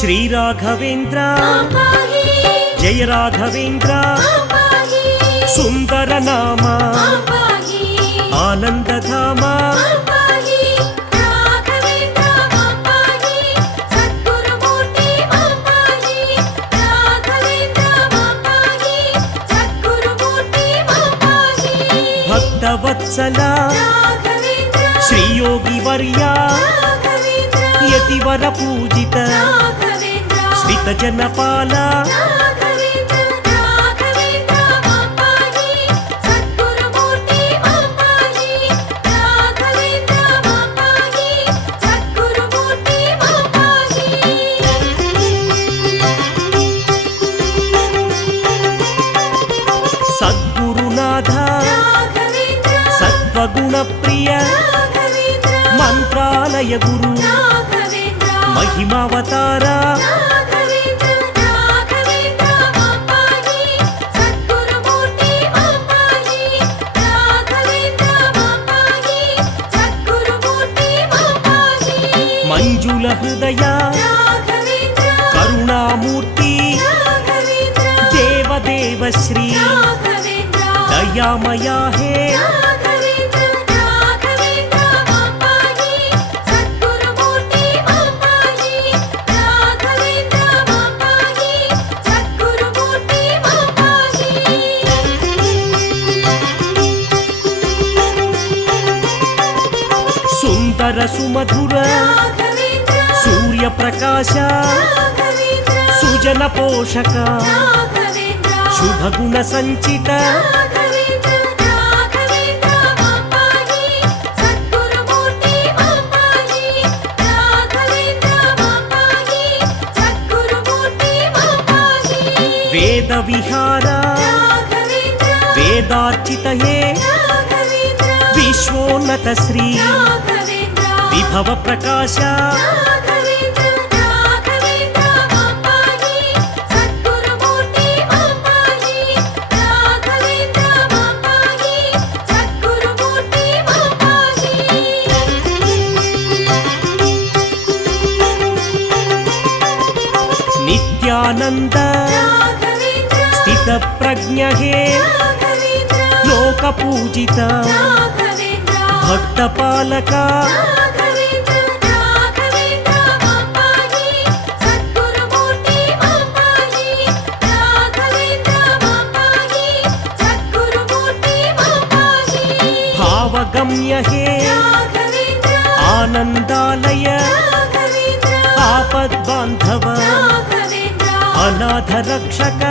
श्री राघवेंद्र जय राघवेंद्र सुंदर नाम आनंद धाम भक्तवत्सला श्री योगी वर्या यतिवर पूजित श्रित जनपाला सद्गुरुनाथ सत्वगुण प्रिय मंत्रालय गुरु महिमावतारा मंजुल हृदय करुणामूर्ति देवदेव श्री दयामया है सुंदर सुमधुर सूर्य प्रकाश सुजन पोषक शुभ गुण संचित वेद विहार वेदार्चित हे विश्वोन्नत श्री विभव प्रकाश नित्यानंद स्थित प्रज्ञ हे लोक पूजित भक्त पालक भावगम्य हे आनंदालय आपद बांधव अनाथ रक्षक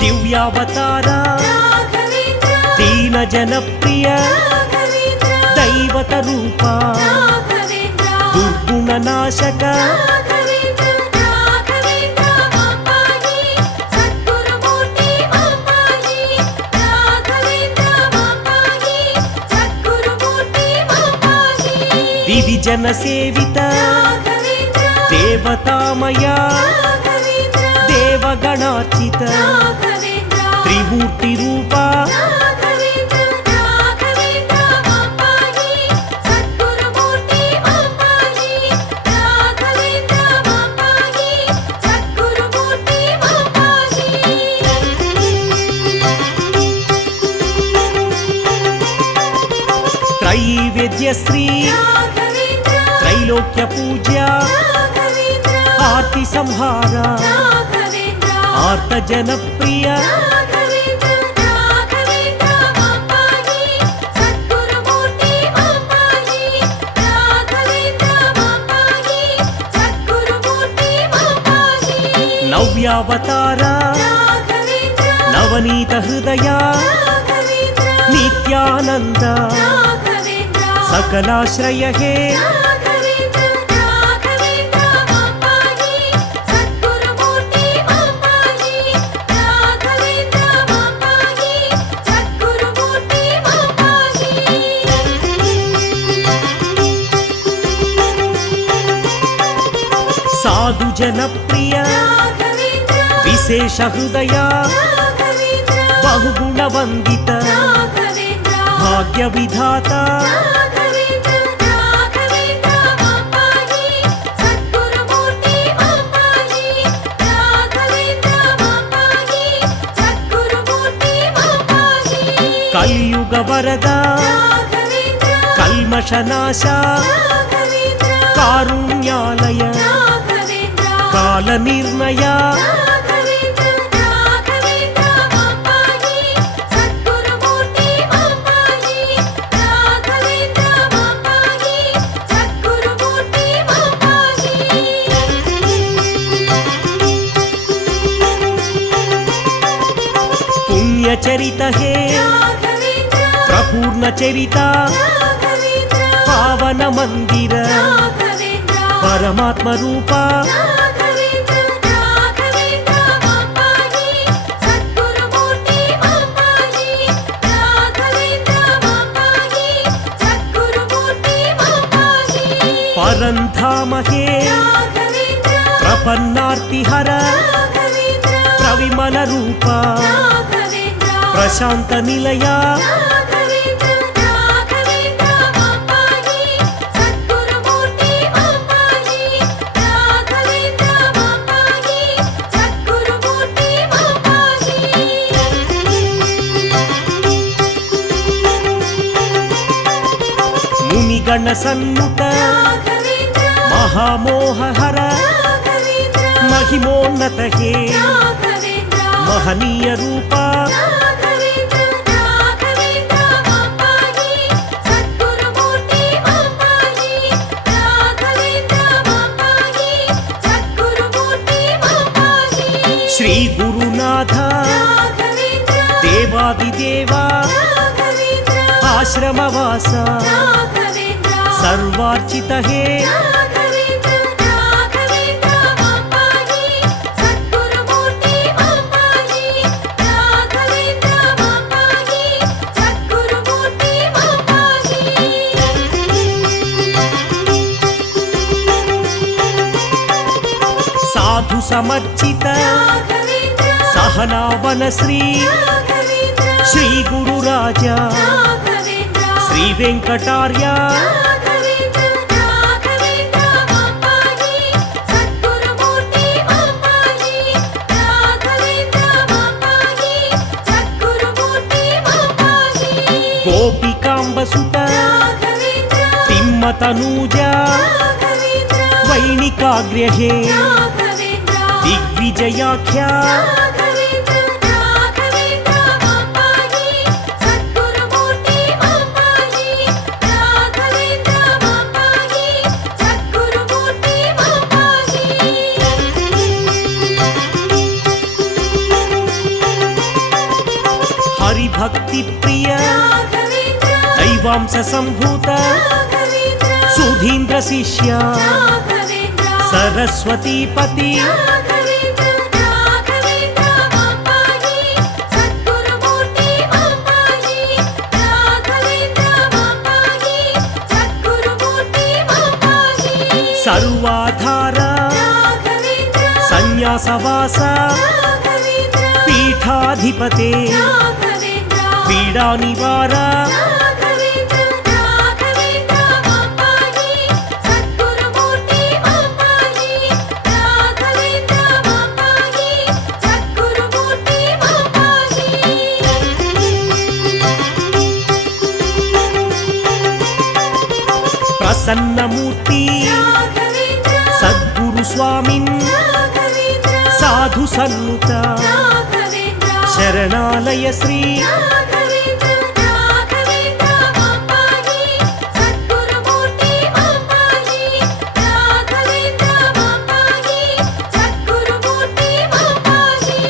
दिव्यावतारा दीन जनप्रिय दैवत रूपा दुर्गुण नाशक विधि जन सेवित देवतामया देवगणार्चित त्रिमूर्ति रूपा त्रैवेद्य श्री त्रैलोक्य पूज्य आरती संहारा आर्त जनप्रिय नव्यावतारा नवनीत हृदय नित्यानंद सकलाश्रय हे బహుజనప్రియ రాఘవేంద్ర విశేష హృదయ రాఘవేంద్ర బహుగుణవందిత రాఘవేంద్ర భాగ్య విధాత రాఘవేంద్ర రాఘవేంద్ర మాపాహి సద్గురుమూర్తి మాపాహి రాఘవేంద్ర మాపాహి సద్గురుమూర్తి మాపాహి కలియుగ వరద రాఘవేంద్ర కల్మషనాశ రాఘవేంద్ర కారుణ్యాలయ రాఘవేంద్ర కాల నిర్ణయ రాఘవేంద్ర రాఘవేంద్ర మాపాహి సద్గురుమూర్తి మాపాహి రాఘవేంద్ర మాపాహి సద్గురుమూర్తి మాపాహి పుణ్యచరిత హే రాఘవేంద్ర ప్రపూర్ణ చరిత రాఘవేంద్ర పావన మందిర రాఘవేంద్ర పరమాత్మ రూప రాఘవేంద్ర రాఘవేంద్ర మాపాహి సద్గురుమూర్తి మాపాహి రాఘవేంద్ర మాపాహి సద్గురుమూర్తి మాపాహి పరంధామ హే రాఘవేంద్ర ప్రపన్నార్తిహర రాఘవేంద్ర ప్రవిమల రూప రాఘవేంద్ర ప్రశాంత నిలయ రాఘవేంద్ర రాఘవేంద్ర మాపాహి సద్గురుమూర్తి మాపాహి రాఘవేంద్ర మాపాహి సద్గురుమూర్తి మాపాహి మునిగణ సన్నుత రాఘవేంద్ర మహామోహహర రాఘవేంద్ర మహిమోన్నత హే రాఘవేంద్ర మహనీయ రూప రాఘవేంద్ర రాఘవేంద్ర మాపాహి సద్గురుమూర్తి మాపాహి రాఘవేంద్ర మాపాహి సద్గురుమూర్తి మాపాహి శ్రీ గురునాథ రాఘవేంద్ర దేవాదిదేవ రాఘవేంద్ర ఆశ్రమవాస రాఘవేంద్ర సర్వార్చిత హే రాఘవేంద్ర రాఘవేంద్ర మాపాహి సద్గురుమూర్తి మాపాహి రాఘవేంద్ర మాపాహి సద్గురుమూర్తి మాపాహి సాధు సమర్చిత రాఘవేంద్ర సహనావన శ్రీ రాఘవేంద్ర శ్రీ గురురాజ రాఘవేంద్ర శ్రీ వెంకటార్య రాఘవేంద్ర రాఘవేంద్ర మాపాహి సద్గురుమూర్తి మాపాహి రాఘవేంద్ర మాపాహి సద్గురుమూర్తి మాపాహి గోపికాంబ సుత రాఘవేంద్ర తిమ్మతనూజ రాఘవేంద్ర వైణికాగ్ర్య హే రాఘవేంద్ర దిగ్విజయాఖ్య రాఘవేంద్ర రాఘవేంద్ర మాపాహి సద్గురుమూర్తి మాపాహి రాఘవేంద్ర మాపాహి సద్గురుమూర్తి మాపాహి హరిభక్తి ప్రియ రాఘవేంద్ర దైవాంశ సంభూత రాఘవేంద్ర సుధీంద్ర శిష్య రాఘవేంద్ర సరస్వతీపతి రాఘవేంద్ర రాఘవేంద్ర మాపాహి సద్గురుమూర్తి మాపాహి రాఘవేంద్ర మాపాహి సద్గురుమూర్తి మాపాహి సర్వాధార రాఘవేంద్ర సన్యాసవాస రాఘవేంద్ర పీఠాధిపతే రాఘవేంద్ర పీడా నివార రాఘవేంద్ర రాఘవేంద్ర మాపాహి సద్గురుమూర్తి మాపాహి రాఘవేంద్ర మాపాహి సద్గురుమూర్తి మాపాహి ప్రసన్నమూర్తి రాఘవేంద్ర సద్గురు స్వామిన్ రాఘవేంద్ర సాధు సన్నుత రాఘవేంద్ర శరణాలయ శ్రీ రాఘవేంద్ర రాఘవేంద్ర మాపాహి సద్గురుమూర్తి మాపాహి రాఘవేంద్ర మాపాహి సద్గురుమూర్తి మాపాహి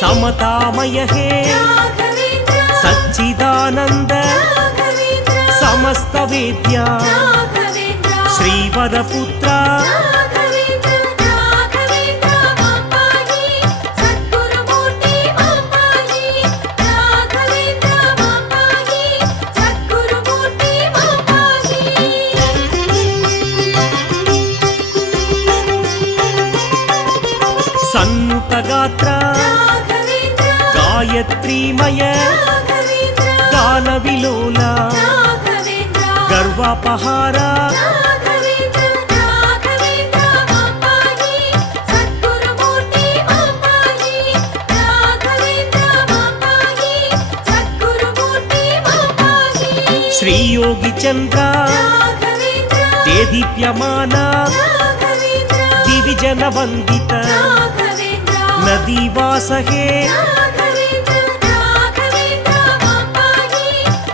సమతామయ హే రాఘవేంద్ర సచ్చిదానంద రాఘవేంద్ర సమస్త వేద్య రాఘవేంద్ర శ్రీవరపుత్ర రాఘవేంద్ర రాఘవేంద్ర మాపాహి సద్గురుమూర్తి మాపాహి రాఘవేంద్ర మాపాహి సద్గురుమూర్తి మాపాహి గాయత్రీమయ రాఘవేంద్ర గాన విలోల రాఘవేంద్ర గర్వాపహార రాఘవేంద్ర రాఘవేంద్ర మాపాహి సద్గురుమూర్తి మాపాహి రాఘవేంద్ర మాపాహి సద్గురుమూర్తి మాపాహి శ్రీయోగి చంద్ర రాఘవేంద్ర దేదీప్యమాన రాఘవేంద్ర దివిజన వందిత రాఘవేంద్ర నదీవాసహే రాఘవేంద్ర రాఘవేంద్ర మాపాహి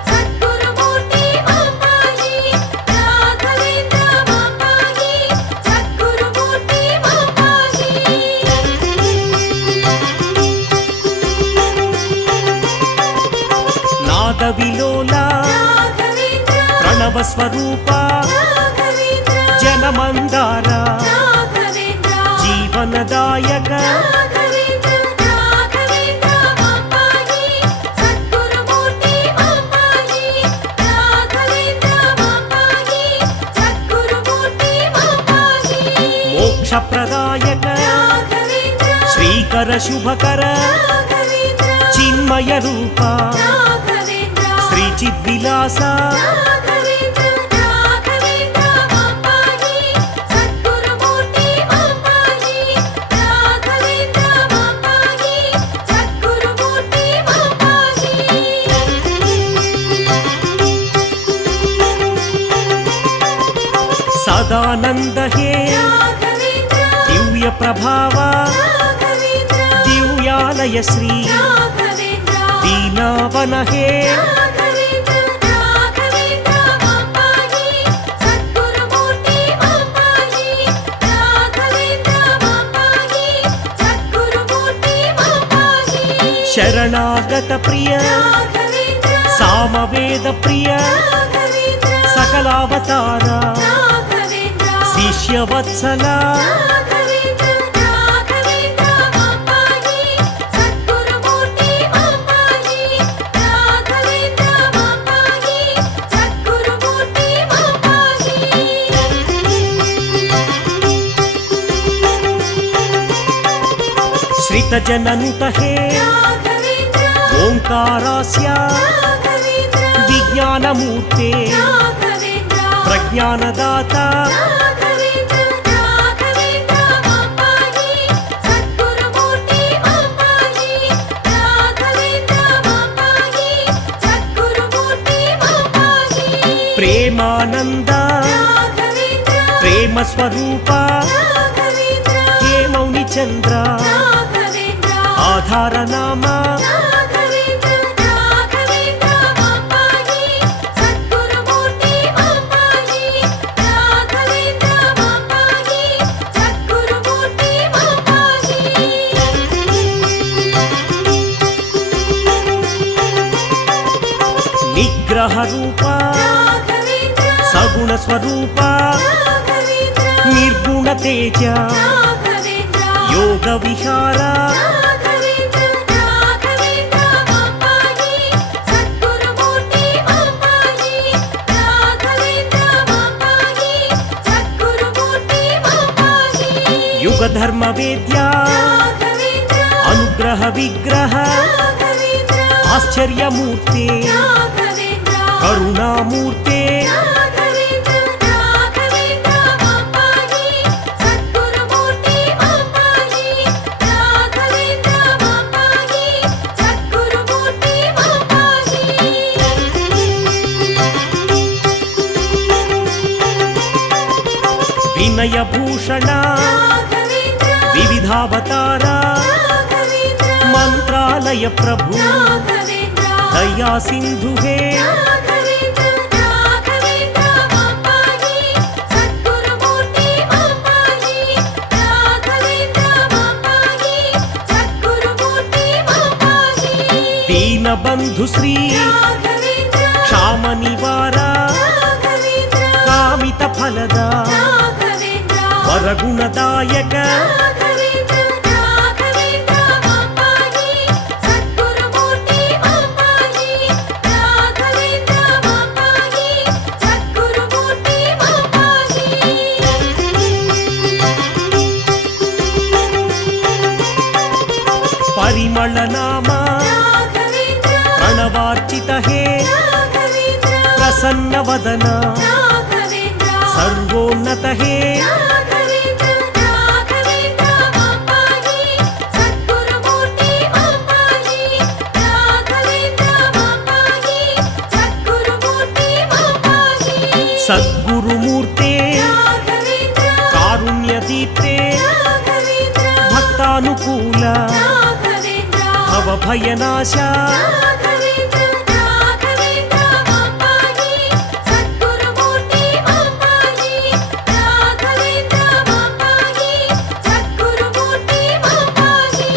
సద్గురుమూర్తి మాపాహి రాఘవేంద్ర మాపాహి సద్గురుమూర్తి మాపాహి నాద విలోల రాఘవేంద్ర ప్రణవ స్వరూప రాఘవేంద్ర జనమందార రాఘవేంద్ర జీవనదాయక రాఘవేంద్ర రాఘవేంద్ర మాపాహి సద్గురుమూర్తి మాపాహి రాఘవేంద్ర మాపాహి సద్గురుమూర్తి మాపాహి మోక్షప్రదాయక రాఘవేంద్ర శ్రీకర శుభకర రాఘవేంద్ర చిన్మయ రూప రాఘవేంద్ర శ్రీ చిద్విలాస రాఘవేంద్ర రాఘవేంద్ర మాపాహి సద్గురుమూర్తి మాపాహి రాఘవేంద్ర మాపాహి సద్గురుమూర్తి మాపాహి సదానంద హే రాఘవేంద్ర దివ్య ప్రభావ రాఘవేంద్ర దివ్యాలయ శ్రీ రాఘవేంద్ర దీనావన హే రాఘవేంద్ర రాఘవేంద్ర మాపాహి సద్గురుమూర్తి మాపాహి రాఘవేంద్ర మాపాహి సద్గురుమూర్తి మాపాహి శరణాగత ప్రియ రాఘవేంద్ర సామవేద ప్రియ రాఘవేంద్ర సకలావతార రాఘవేంద్ర శిష్యవత్సల రాఘవేంద్ర రాఘవేంద్ర మాపాహి సద్గురుమూర్తి మాపాహి రాఘవేంద్ర మాపాహి సద్గురుమూర్తి మాపాహి శ్రితజననుత హే రాఘవేంద్ర ఓంకారాస్య రాఘవేంద్ర విజ్ఞానమూర్తే రాఘవేంద్ర ప్రజ్ఞానదాత రాఘవేంద్ర రాఘవేంద్ర మాపాహి సద్గురుమూర్తి మాపాహి రాఘవేంద్ర మాపాహి సద్గురుమూర్తి మాపాహి ప్రేమానంద రాఘవేంద్ర ప్రేమ స్వరూప రాఘవేంద్ర హే మౌని చంద్ర రాఘవేంద్ర ఆధారనామ రాఘవేంద్ర రాఘవేంద్ర మాపాహి సద్గురుమూర్తి మాపాహి రాఘవేంద్ర మాపాహి సద్గురుమూర్తి మాపాహి నిగ్రహ రూప రాఘవేంద్ర సగుణ స్వరూప రాఘవేంద్ర నిర్గుణ తేజ రాఘవేంద్ర యోగ విహార రాఘవేంద్ర రాఘవేంద్ర మాపాహి సద్గురుమూర్తి మాపాహి రాఘవేంద్ర మాపాహి సద్గురుమూర్తి మాపాహి యుగ ధర్మ వేద్య రాఘవేంద్ర అనుగ్రహ విగ్రహ రాఘవేంద్ర ఆశ్చర్యమూర్తే రాఘవేంద్ర కరుణామూర్తే రాఘవేంద్ర రాఘవేంద్ర మాపాహి సద్గురుమూర్తి మాపాహి రాఘవేంద్ర మాపాహి సద్గురుమూర్తి మాపాహి వినయ భూషణ రాఘవేంద్ర వివిధావతార రాఘవేంద్ర మంత్రాలయ ప్రభు రాఘవేంద్ర దయా సింధు హే రాఘవేంద్ర రాఘవేంద్ర మాపాహి సద్గురుమూర్తి మాపాహి రాఘవేంద్ర మాపాహి సద్గురుమూర్తి మాపాహి దీనబంధు శ్రీ రాఘవేంద్ర క్షామ నివార రాఘవేంద్ర కామిత ఫలద రాఘవేంద్ర వరగుణదాయక రాఘవేంద్ర రాఘవేంద్ర మాపాహి సద్గురుమూర్తి మాపాహి రాఘవేంద్ర మాపాహి సద్గురుమూర్తి మాపాహి పరిమళ నామ రాఘవేంద్ర हे राघवेन्द्र प्रसन्नवदन राघवेन्द्र सर्वोन्नत हे राघवेन्द्र राघवेन्द्र मां पाहि सद्गुरुमूर्ति मां पाहि राघवेन्द्र मां पाहि सद्गुरुमूर्ति मां पाहि सद्गुरुमूर्ते राघवेन्द्र कारुण्यदीप्ते राघवेन्द्र भक्तानुकूल राघवेन्द्र भवभयनाशा राघवेन्द्र राघवेन्द्र मां पाहि सद्गुरुमूर्ति मां पाहि राघवेन्द्र मां पाहि सद्गुरुमूर्ति मां पाहि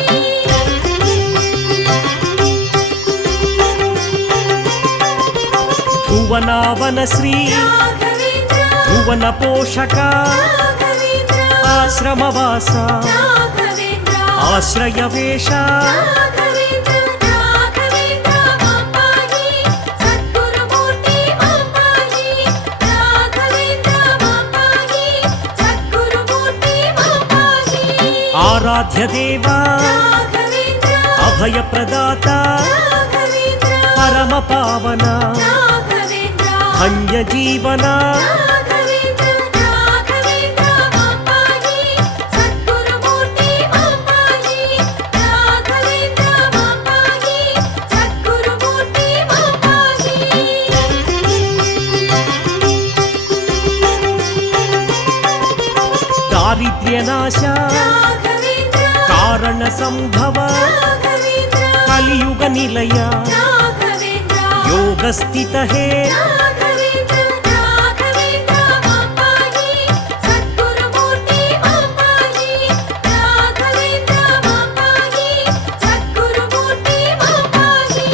भुवनावन श्री राघवेन्द्र भुवन पोषक राघवेन्द्र आश्रमवास राघवेन्द्र आश्रयवेश राघवेन्द्र राघवेन्द्र मां पाहि सद्गुरुमूर्ति मां पाहि राघवेन्द्र मां पाहि सद्गुरुमूर्ति मां पाहि आराध्य देवा राघवेन्द्र अभय प्रदाता राघवेन्द्र परम पावन राघवेन्द्र धन्य जीवन राघवेन्द्र राघवेन्द्र मां पाहि सद्गुरुमूर्ति मां पाहि राघवेन्द्र मां पाहि सद्गुरुमूर्ति मां पाहि दारिद्र्यनाश राघवेन्द्र कारण संभव राघवेन्द्र कलियुग निलय राघवेन्द्र योगस्थित हे राघवेन्द्र राघवेन्द्र मां पाहि सद्गुरुमूर्ति मां पाहि राघवेन्द्र मां पाहि सद्गुरुमूर्ति मां पाहि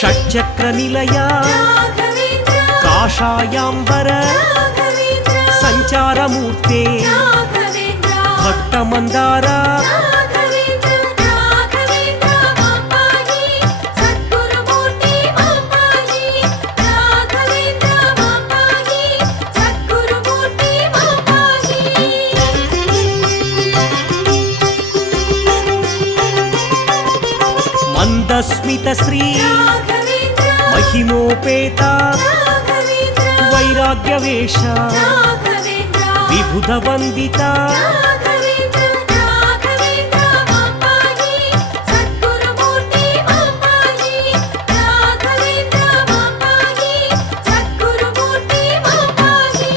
षट्चक्र निलय राघवेन्द्र काषायांबर राघवेन्द्र संचारमूर्ते राघवेन्द्र भक्तमन्दार राघवेन्द्र राघवेन्द्र मां पाहि सद्गुरुमूर्ति मां पाहि राघवेन्द्र मां पाहि सद्गुरुमूर्ति मां पाहि मन्दस्मित श्री राघवेन्द्र महिमोपेत राघवेन्द्र वैराग्यवेश राघवेन्द्र विबुधवन्दित राघवेन्द्र राघवेन्द्र मां पाहि सद्गुरुमूर्ति मां पाहि राघवेन्द्र मां पाहि सद्गुरुमूर्ति मां पाहि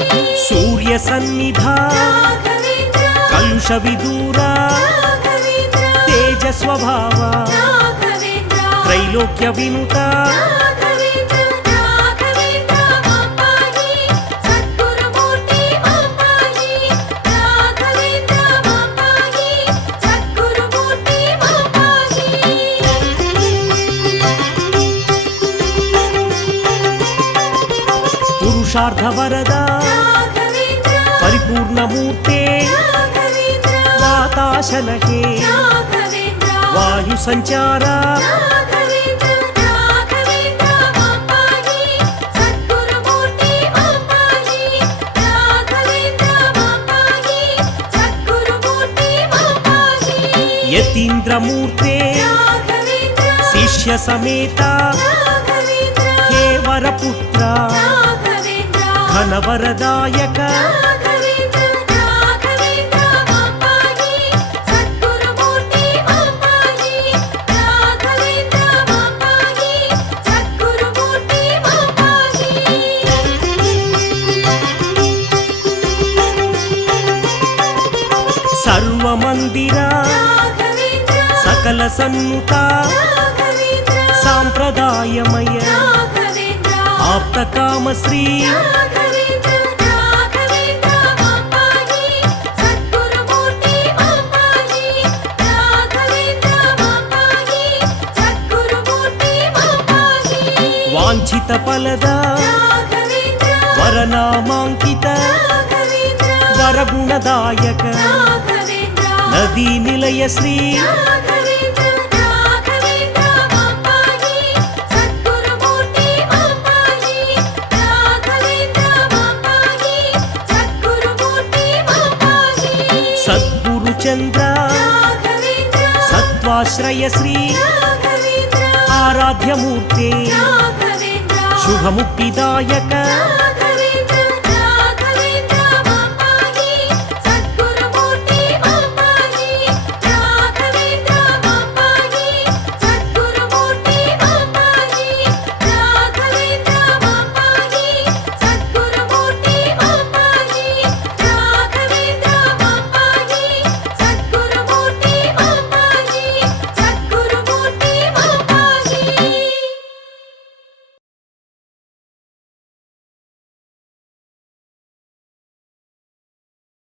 सूर्यसन्निभ राघवेन्द्र कलुषविदूर राघवेन्द्र तेजस्वभाव राघवेन्द्र त्रैलोक्य विनुत राघवेन्द्र राघवेन्द्र मां पाहि सद्गुरुमूर्ति मां पाहि राघवेन्द्र मां पाहि सद्गुरुमूर्ति मां पाहि पुरुषार्थवरद राघवेन्द्र परिपूर्णमूर्ते राघवेन्द्र वाताशन हे राघवेन्द्र वायुसञ्चार राघवेन्द्र राघवेन्द्र मां पाहि सद्गुरुमूर्ति मां पाहि राघवेन्द्र मां पाहि सद्गुरुमूर्ति मां पाहि यतीन्द्रमूर्ते राघवेन्द्र शिष्य समेत राघवेन्द्र हे वरपुत्र राघवेन्द्र घनवरदायक राघवेन्द्र राघवेन्द्र मां पाहि सद्गुरुमूर्ति मां पाहि राघवेन्द्र मां पाहि सद्गुरुमूर्ति मां पाहि सर्वमन्दिर राघवेन्द्र सकल सन्नुत राघवेन्द्र साम्प्रदायमय राघवेन्द्र आप्तकामश्री राघवेन्द्र राघवेन्द्र मां पाहि सद्गुरुमूर्ति मां पाहि राघवेन्द्र मां पाहि सद्गुरुमूर्ति मां पाहि वाञ्छित फलद राघवेन्द्र वरनामाङ्कित राघवेन्द्र वरगुणदायक राघवेन्द्र नदी निलय श्री राघवेन्द्र राघवेन्द्र मां पाहि सद्गुरुमूर्ति मां पाहि राघवेन्द्र मां पाहि सद्गुरुमूर्ति मां पाहि सद्गुरुचन्द्र राघवेन्द्र सत्त्वाश्रय श्री राघवेन्द्र आराध्यमूर्ते राघवेन्द्र శుభముక్తిదాయక